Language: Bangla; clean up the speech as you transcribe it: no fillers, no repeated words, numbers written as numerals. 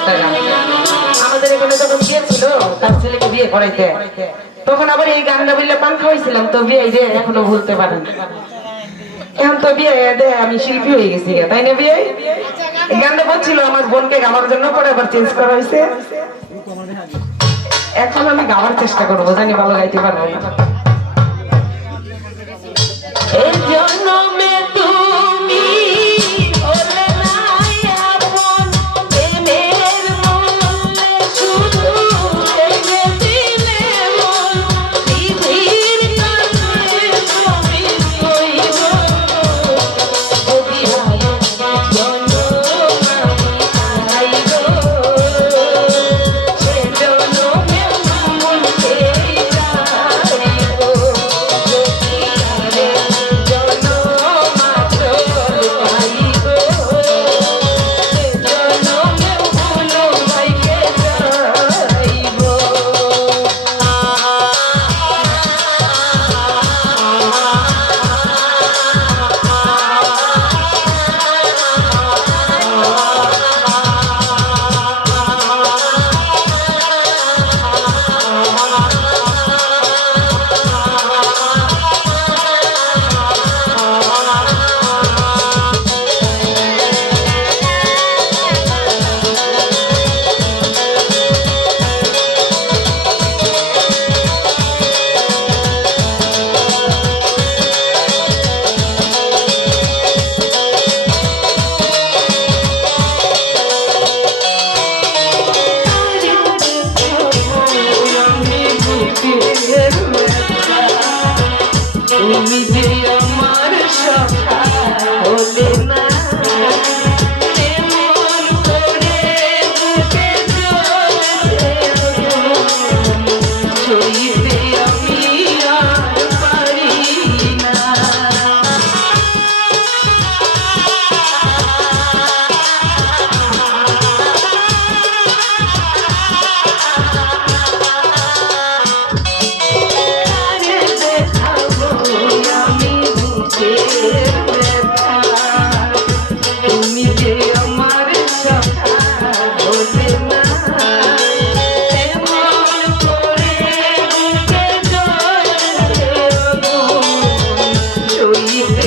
একটা গান। আমাদের এখানে যখন বিয়ে ছিল তার ছেলেকে বিয়ে করাইতে, তখন আবার এই গানটা বললে পান খাওয়াইছিলাম, তো বিয়ে যে এখনো ভুলতে পারেন। এখন তো বিয়ে দেয় আমি শিল্পী হয়ে গেছি, তাই না? বিয়ে এই গানটা বলছিল আমার বোনকে গাওয়ার জন্য, পরে আবার চেঞ্জ করা হয়েছে। এখন আমি গাওয়ার চেষ্টা করবো, জানি ভালো গাইতে পারবো না। এই জন্মে তুমি হলে না আপন, প্রেমের মূল্যে শুধু ভেঙে দিলে মন। পৃথিবীর কাছে তুমি কইব যদি হয় জন্ম আমি আইব, সে জন্মে মনকে চাইব। তুমি যে আমার সখা হলে না, এমন করে বুকে সইতে আমি আর পারি না। তুমি যে আমার সখা হলে না, এমন করে বুকে জ্বলে সইতে